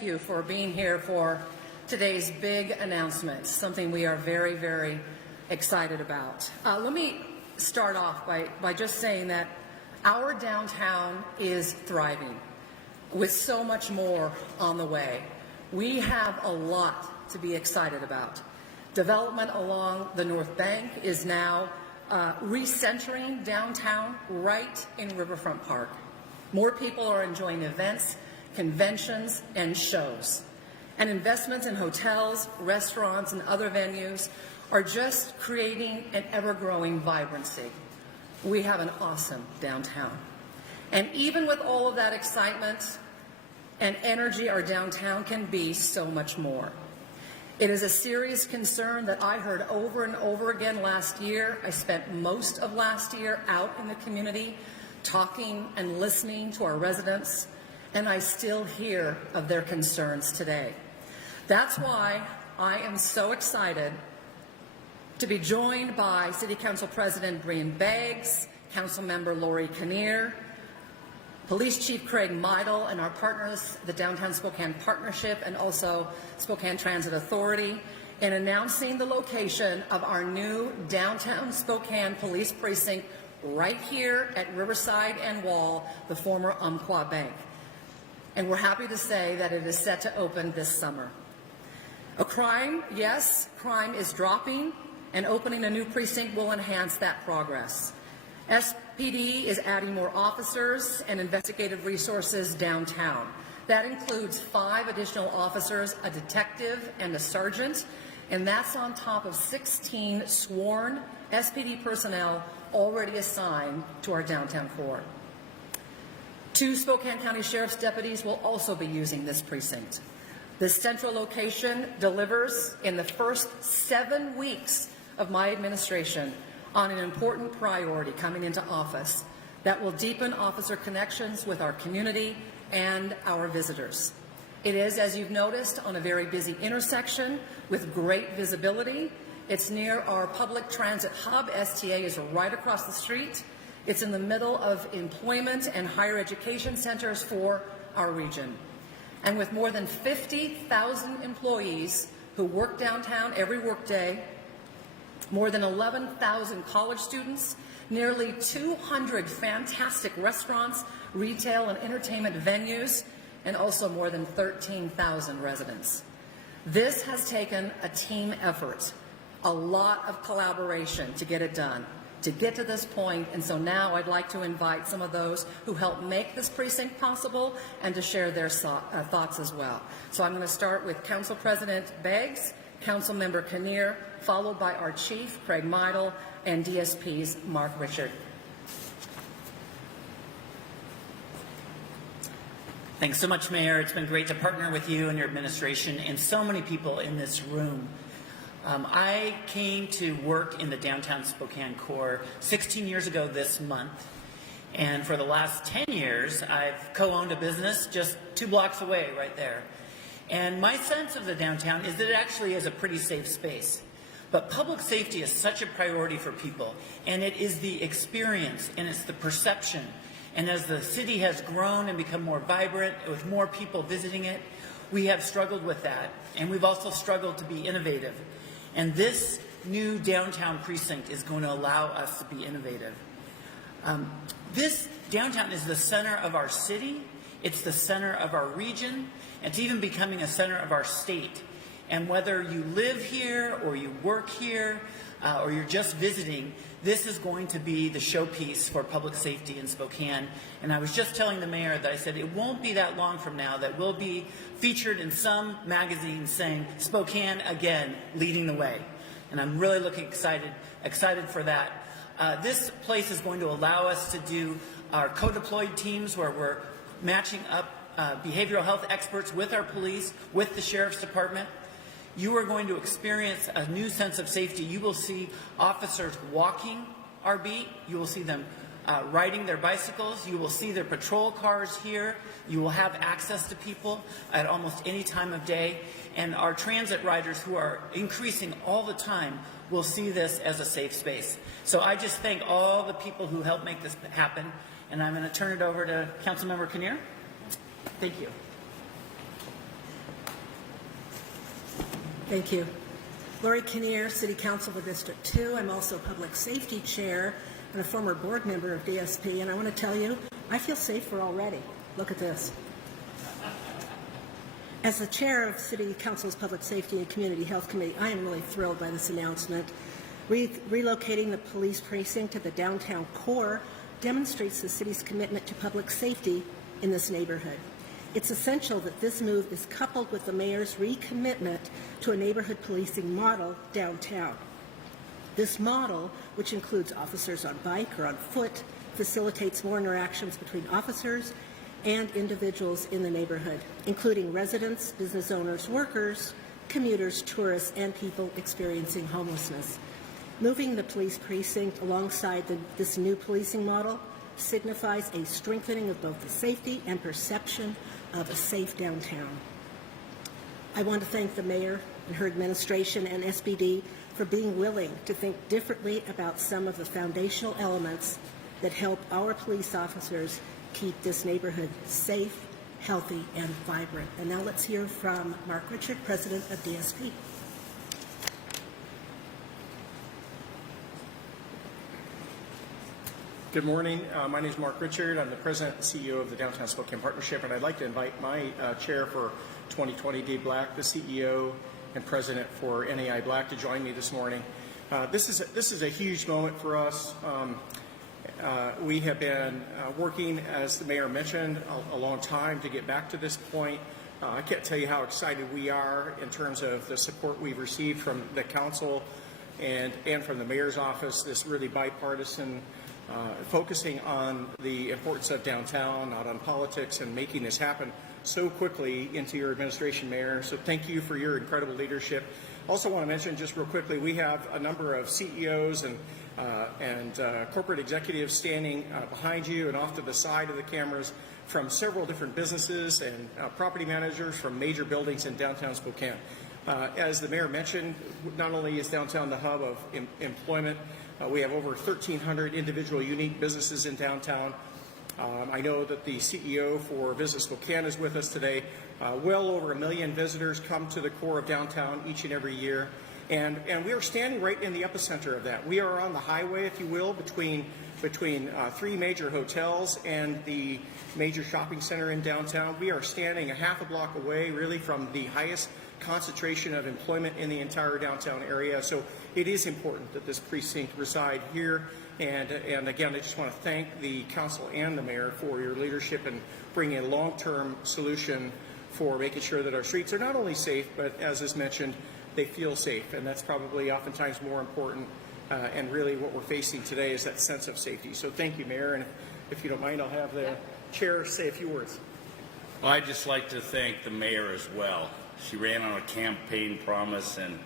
thank you for being here for today's big announcement, something we are very, very excited about. Let me start off by just saying that our downtown is thriving with so much more on the way. We have a lot to be excited about. Development along the North Bank is now recentering downtown right in Riverfront Park. More people are enjoying events, conventions, and shows. And investments in hotels, restaurants, and other venues are just creating an ever-growing vibrancy. We have an awesome downtown. And even with all of that excitement and energy, our downtown can be so much more. It is a serious concern that I heard over and over again last year. I spent most of last year out in the community talking and listening to our residents, and I still hear of their concerns today. That's why I am so excited to be joined by City Council President Brian Beggs, Council Member Lori Kinnear, Police Chief Craig Meidel, and our partners, the Downtown Spokane Partnership and also Spokane Transit Authority, in announcing the location of our new Downtown Spokane Police Precinct right here at Riverside and Wall, the former Umpqua Bank. And we're happy to say that it is set to open this summer. Crime is dropping, and opening a new precinct will enhance that progress. SPD is adding more officers and investigative resources downtown. That includes 5 additional officers, a detective, and a sergeant, and that's on top of 16 sworn SPD personnel already assigned to our downtown core. 2 Spokane County Sheriff's deputies will also be using this precinct. This central location delivers in the first 7 weeks of my administration on an important priority coming into office that will deepen officer connections with our community and our visitors. It is, as you've noticed, on a very busy intersection with great visibility. It's near our public transit hub. STA is right across the street. It's in the middle of employment and higher education centers for our region. And with more than 50,000 employees who work downtown every workday, more than 11,000 college students, nearly 200 fantastic restaurants, retail and entertainment venues, and also more than 13,000 residents. This has taken a team effort, a lot of collaboration to get it done, to get to this point, and so now I'd like to invite some of those who helped make this precinct possible and to share their thoughts as well. So I'm going to start with Council President Beggs, Council Member Kinnear, followed by our Chief, Craig Meidel, and DSP's Mark Richard. Thanks so much, Mayor. It's been great to partner with you and your administration and so many people in this room. I came to work in the downtown Spokane core 16 years ago this month, and for the last 10 years I've co-owned a business just 2 blocks away right there. And my sense of the downtown is that it actually is a pretty safe space. But public safety is such a priority for people, and it is the experience and it's the perception. And as the city has grown and become more vibrant with more people visiting it, we have struggled with that, and we've also struggled to be innovative. And this new downtown precinct is going to allow us to be innovative. This downtown is the center of our city, it's the center of our region, it's even becoming a center of our state. And whether you live here or you work here or you're just visiting, this is going to be the showpiece for public safety in Spokane. And I was just telling the mayor that I said it won't be that long from now that we'll be featured in some magazine saying Spokane again, leading the way. And I'm really excited for that. This place is going to allow us to do our co-deployed teams where we're matching up behavioral health experts with our police, with the Sheriff's Department. You are going to experience a new sense of safety. You will see officers walking our beat. You will see them riding their bicycles. You will see their patrol cars here. You will have access to people at almost any time of day. And our transit riders, who are increasing all the time, will see this as a safe space. So I just thank all the people who helped make this happen. And I'm going to turn it over to Councilmember Kinnear. Thank you. Thank you. Lori Kinnear, City Council for District 2. I'm also Public Safety Chair and a former board member of DSP, and I want to tell you, I feel safer already. Look at this. As the chair of City Council's Public Safety and Community Health Committee, I am really thrilled by this announcement. Relocating the police precinct to the downtown core demonstrates the city's commitment to public safety in this neighborhood. It's essential that this move is coupled with the mayor's recommitment to a neighborhood policing model downtown. This model, which includes officers on bike or on foot, facilitates more interactions between officers and individuals in the neighborhood, including residents, business owners, workers, commuters, tourists, and people experiencing homelessness. Moving the police precinct alongside this new policing model signifies a strengthening of both the safety and perception of a safe downtown. I want to thank the mayor and her administration and SBD for being willing to think differently about some of the foundational elements that help our police officers keep this neighborhood safe, healthy, and vibrant. And now let's hear from Mark Richard, President of DSP. Good morning. My name is Mark Richard. I'm the President and CEO of the Downtown Spokane Partnership, and I'd like to invite my chair for 2020, Dave Black, the CEO and President for NAI Black, to join me this morning. This is a huge moment for us. We have been working, as the mayor mentioned, a long time to get back to this point. I can't tell you how excited we are in terms of the support we've received from the council and from the mayor's office, this really bipartisan focusing on the importance of downtown, not on politics, and making this happen so quickly into your administration, Mayor. So thank you for your incredible leadership. Also want to mention just real quickly, we have a number of CEOs and corporate executives standing behind you and off to the side of the cameras from several different businesses and property managers from major buildings in downtown Spokane. As the mayor mentioned, not only is downtown the hub of employment, we have over 1,300 individual unique businesses in downtown. I know that the CEO for Visit Spokane is with us today. Well over 1 million visitors come to the core of downtown each and every year. And we are standing right in the epicenter of that. We are on the highway, if you will, between three major hotels and the major shopping center in downtown. We are standing a half a block away, really, from the highest concentration of employment in the entire downtown area. So it is important that this precinct reside here. And again, I just want to thank the council and the mayor for your leadership in bringing a long-term solution for making sure that our streets are not only safe, but as is mentioned, they feel safe. And that's probably oftentimes more important. And really what we're facing today is that sense of safety. So thank you, Mayor. And if you don't mind, I'll have the chair say a few words. Well, I'd just like to thank the mayor as well. She ran on a campaign promise, and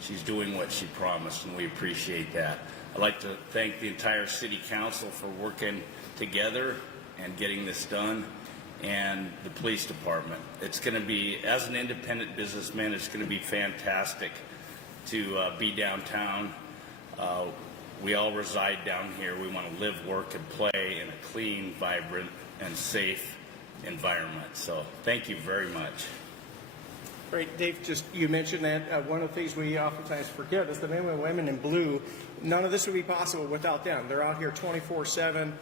she's doing what she promised, and we appreciate that. I'd like to thank the entire city council for working together and getting this done, and the police department. It's going to be, as an independent businessman, it's going to be fantastic to be downtown. We all reside down here. We want to live, work, and play in a clean, vibrant, and safe environment. So thank you very much. Great. Dave, just you mentioned that one of the things we oftentimes forget is the men and women in blue. None of this would be possible without them. They're out here 24/7.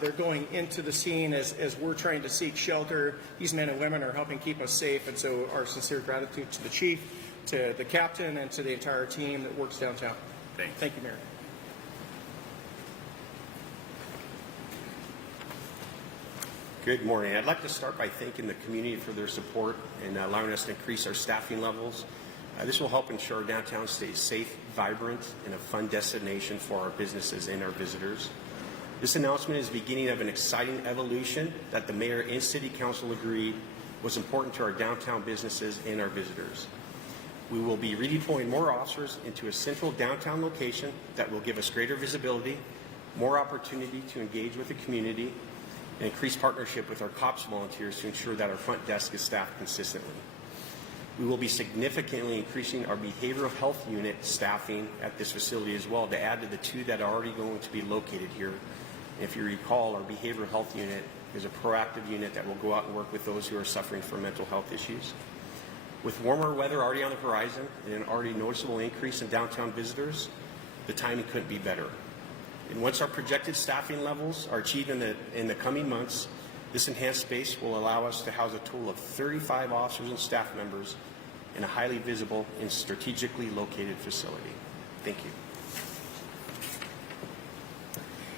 They're going into the scene as we're trying to seek shelter. These men and women are helping keep us safe, and so our sincere gratitude to the chief, to the captain, and to the entire team that works downtown. Thanks. Thank you, Mayor. Good morning. I'd like to start by thanking the community for their support and allowing us to increase our staffing levels. This will help ensure our downtown stays safe, vibrant, and a fun destination for our businesses and our visitors. This announcement is the beginning of an exciting evolution that the mayor and city council agreed was important to our downtown businesses and our visitors. We will be redeploying more officers into a central downtown location that will give us greater visibility, more opportunity to engage with the community, and increase partnership with our COPS volunteers to ensure that our front desk is staffed consistently. We will be significantly increasing our behavioral health unit staffing at this facility as well to add to the two that are already going to be located here. And if you recall, our behavioral health unit is a proactive unit that will go out and work with those who are suffering from mental health issues. With warmer weather already on the horizon and an already noticeable increase in downtown visitors, the timing couldn't be better. And once our projected staffing levels are achieved in the coming months, this enhanced space will allow us to house a total of 35 officers and staff members in a highly visible and strategically located facility. Thank you.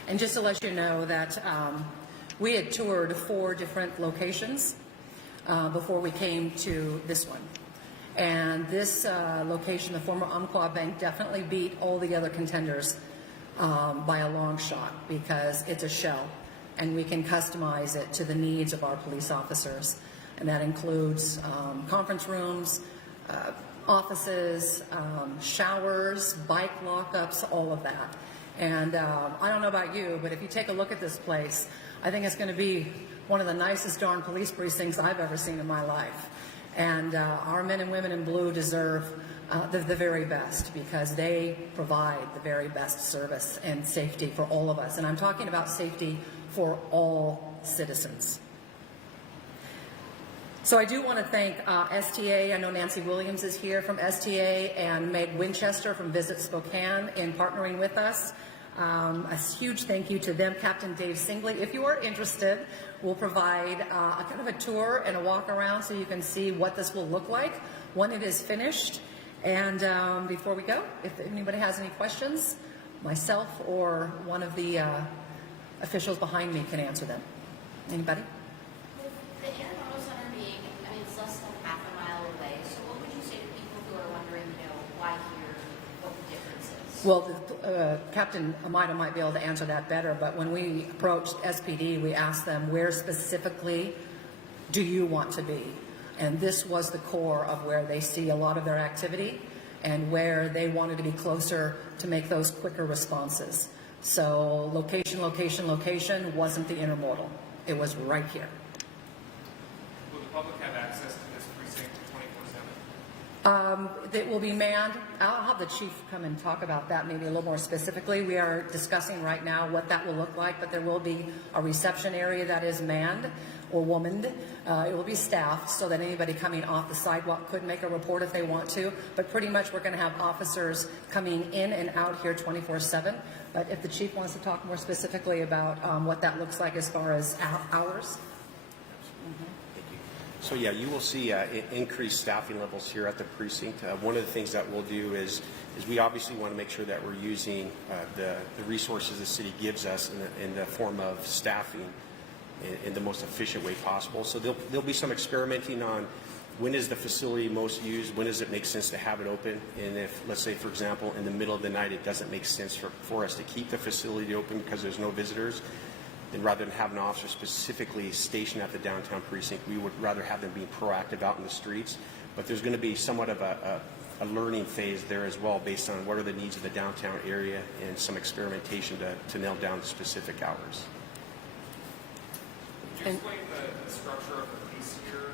And just to let you know that we had toured 4 different locations before we came to this one. And this location, the former Umpqua Bank, definitely beat all the other contenders by a long shot because it's a shell and we can customize it to the needs of our police officers. And that includes conference rooms, offices, showers, bike lockups, all of that. And I don't know about you, but if you take a look at this place, I think it's going to be one of the nicest darn police precincts I've ever seen in my life. And our men and women in blue deserve the very best because they provide the very best service and safety for all of us. And I'm talking about safety for all citizens. So I do want to thank STA. I know Nancy Williams is here from STA and Meg Winchester from Visit Spokane in partnering with us. A huge thank you to them. Captain Dave Singley. If you are interested, we'll provide a kind of a tour and a walk around so you can see what this will look like when it is finished. And before we go, if anybody has any questions, myself or one of the officials behind me can answer them. Anybody? The Intermodal Center being, I mean, it's less than half a mile away, so what would you say to people who are wondering, why here, what the difference is? Well, Captain Amida might be able to answer that better, but when we approached SPD, we asked them, where specifically do you want to be? And this was the core of where they see a lot of their activity and where they wanted to be closer to make those quicker responses. So location, location, location wasn't the intermodal. It was right here. Will the public have access to this precinct 24/7? It will be manned. I'll have the chief come and talk about that maybe a little more specifically. We are discussing right now what that will look like, but there will be a reception area that is manned or womaned. It will be staffed so that anybody coming off the sidewalk could make a report if they want to, but pretty much we're going to have officers coming in and out here 24/7. But if the chief wants to talk more specifically about what that looks like as far as hours. So yeah, you will see increased staffing levels here at the precinct. One of the things that we'll do is we obviously want to make sure that we're using the resources the city gives us in the form of staffing in the most efficient way possible. So there'll be some experimenting on when is the facility most used, when does it make sense to have it open, and if, let's say, for example, in the middle of the night it doesn't make sense for us to keep the facility open because there's no visitors, then rather than have an officer specifically stationed at the downtown precinct, we would rather have them being proactive out in the streets. But there's going to be somewhat of a learning phase there as well based on what are the needs of the downtown area and some experimentation to nail down specific hours. Could you explain the structure of the piece here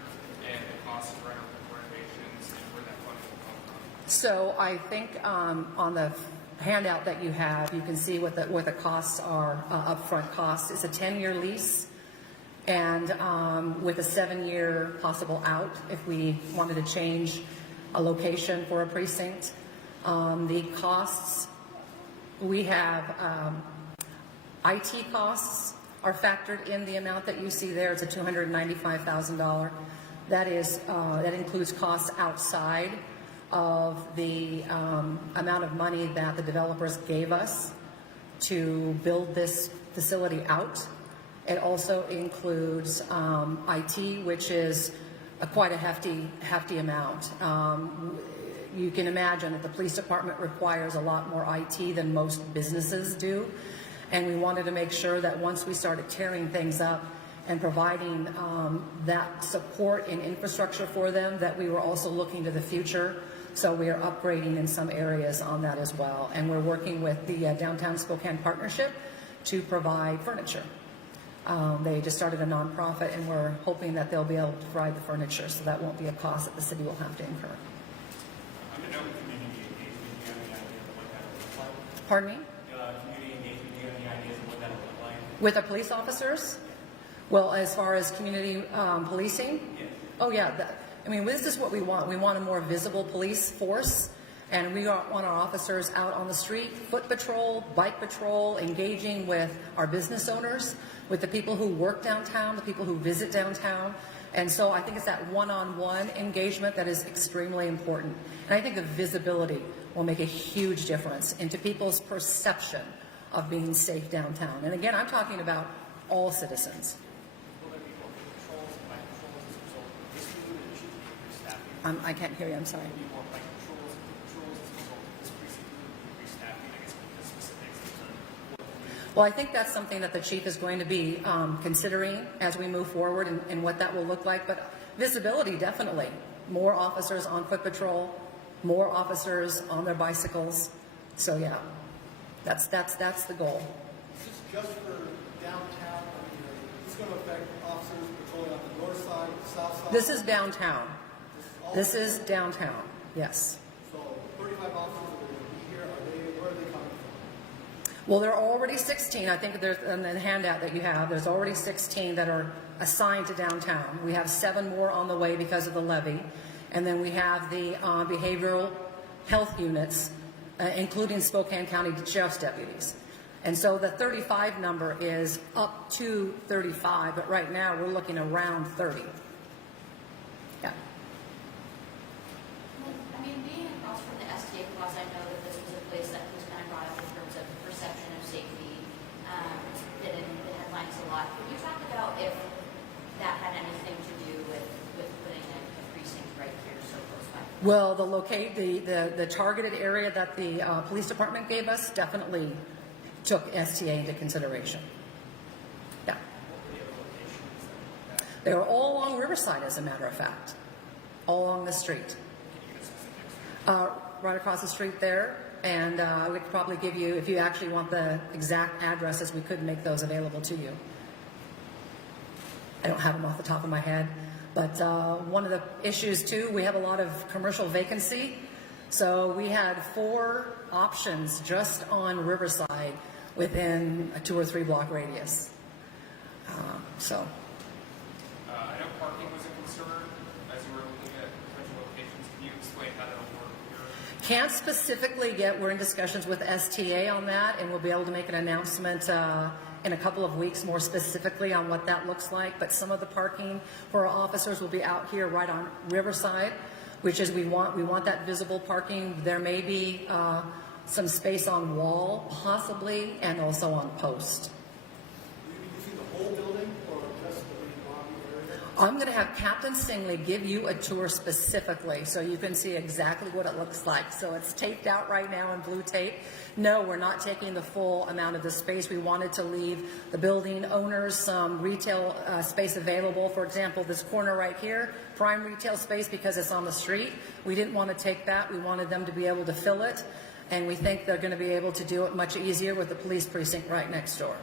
and the costs around the renovations and where that funding will come from? So I think on the handout that you have, you can see what the costs are, upfront costs. It's a 10-year lease and with a 7-year possible out if we wanted to change a location for a precinct. The costs, we have IT costs are factored in the amount that you see there. It's a $295,000. That includes costs outside of the amount of money that the developers gave us to build this facility out. It also includes IT, which is quite a hefty amount. You can imagine that the police department requires a lot more IT than most businesses do. And we wanted to make sure that once we started tearing things up and providing that support and infrastructure for them, that we were also looking to the future. So we are upgrading in some areas on that as well. And we're working with the Downtown Spokane Partnership to provide furniture. They just started a nonprofit, and we're hoping that they'll be able to provide the furniture, so that won't be a cost that the city will have to incur. I'm in open community engagement. Do you have any idea of what that will look like? Pardon me? Community engagement, do you have any ideas of what that will look like? With the police officers? Well, as far as community policing? Yes. Oh, yeah. I mean, this is what we want. We want a more visible police force, and we want our officers out on the street, foot patrol, bike patrol, engaging with our business owners, with the people who work downtown, the people who visit downtown. And so I think it's that one-on-one engagement that is extremely important. And I think the visibility will make a huge difference into people's perception of being safe downtown. And again, I'm talking about all citizens. Will there be more patrols, bike patrols as a result of this move, and should be increased staffing? I can't hear you, I'm sorry. Will there be more bike patrols as a result of this precinct move, increased staffing? I guess the specifics in terms of what Well, I think that's something that the chief is going to be considering as we move forward and what that will look like. But visibility, definitely. More officers on foot patrol, more officers on their bicycles. So yeah, that's the goal. Is this just for downtown? I mean, is this going to affect officers patrolling on the north side, the south side? This is downtown. This is downtown, yes. So 35 officers are going to be here. Where are they coming from? Well, there are already 16. I think there's in the handout that you have, there's already 16 that are assigned to downtown. We have 7 more on the way because of the levy. And then we have the behavioral health units, including Spokane County Sheriff's deputies. And so the 35 number is up to 35, but right now we're looking around 30. Yeah. I mean, being across from the STA class, I know that this was a place that was kind of brought up in terms of perception of safety. It's been in the headlines a lot. Can you talk about if that had anything to do with putting a precinct right here so close by? Well, the targeted area that the police department gave us definitely took STA into consideration. Yeah. They were all along Riverside, as a matter of fact. All along the street. Right across the street there. And we could probably give you, if you actually want the exact addresses, we could make those available to you. I don't have them off the top of my head. But one of the issues, too, we have a lot of commercial vacancy. So we had 4 options just on Riverside within a 2 or 3 block radius. I know parking was a concern as you were looking at potential locations. Can you explain how that'll work here? Can't specifically yet. We're in discussions with STA on that, and we'll be able to make an announcement in a couple of weeks more specifically on what that looks like. But some of the parking for our officers will be out here right on Riverside, which is we want that visible parking. There may be some space on wall, possibly, and also on post. Will you be using the whole building or just the main lobby area? I'm going to have Captain Singley give you a tour specifically so you can see exactly what it looks like. So it's taped out right now in blue tape. No, we're not taking the full amount of the space. We wanted to leave the building owners some retail space available. For example, this corner right here, prime retail space because it's on the street. We didn't want to take that. We wanted them to be able to fill it. And we think they're going to be able to do it much easier with the police precinct right next door.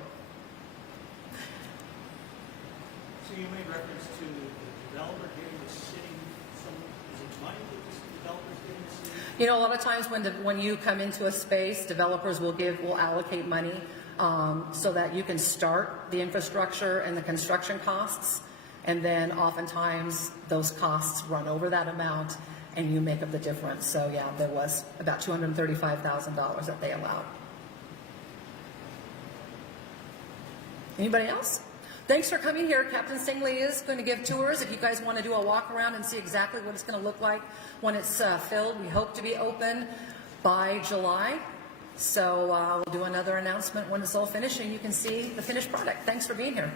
So you made reference to the developer giving the city some, is it money that this developer's giving the city? You know, a lot of times when you come into a space, developers will allocate money so that you can start the infrastructure and the construction costs, and then oftentimes those costs run over that amount, and you make up the difference. So yeah, there was about $235,000 that they allowed. Anybody else? Thanks for coming here. Captain Singley is going to give tours. If you guys want to do a walk around and see exactly what it's going to look like when it's filled, we hope to be open by July. So we'll do another announcement when it's all finished and you can see the finished product. Thanks for being here.